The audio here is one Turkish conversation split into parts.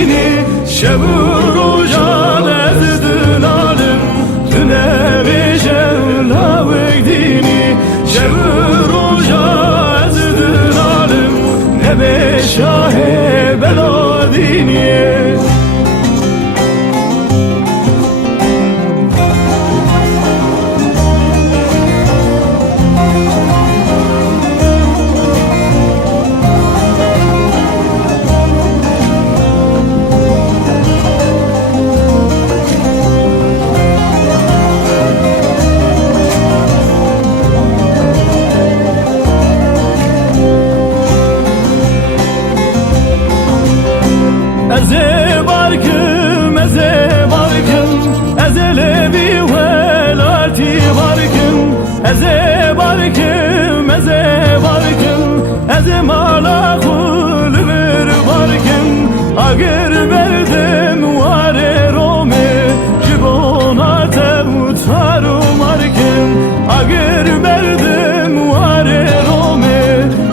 bini şevur ucan ezdin alim tüne beşer lavek dini şevur ucan ezdin alim ne beşahe bela dini Eze barkım, eze barkım, ezelevi velalti barkım. Eze barkım, eze barkım, eze malakul bir barkım. Agir berdem vare rome, jibona tevtaru markım. Agir berdem vare rome,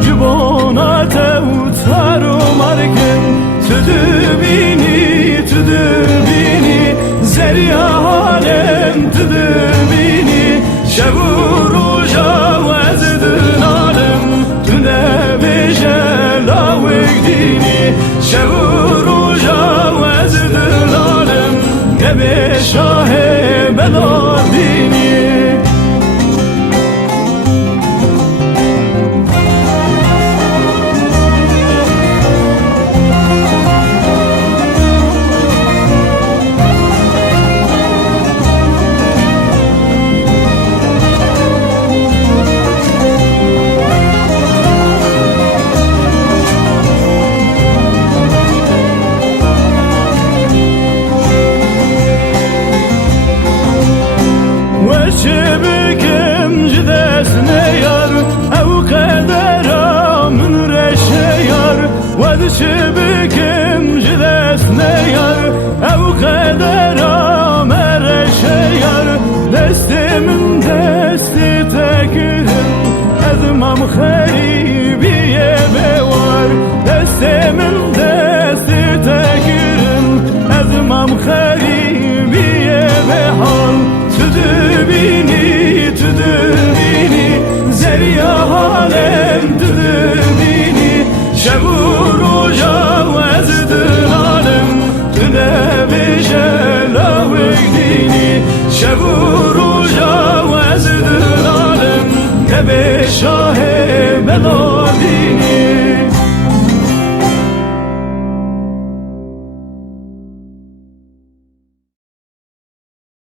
jibona tevtaru markım. Tüdü bini zerya alem tüdü bini şevur uca vezdin alem tüne beşe lavek dini şevur uca vezdin alem ne beşahe bela dini Şebekem cidesine yar ev kadera min reşe yar Ve şebekem cidesine yar ev kadera mereşe yar Destimin desti tekirim ezmam haribiye bevar Destimin desti tekirim ezmam haribiye behal Tüdü bini zerya alem tüdü bini şevur uca vezdin alem tüne beşe lavek dini şevur uca vezdin alem ne beşahe bela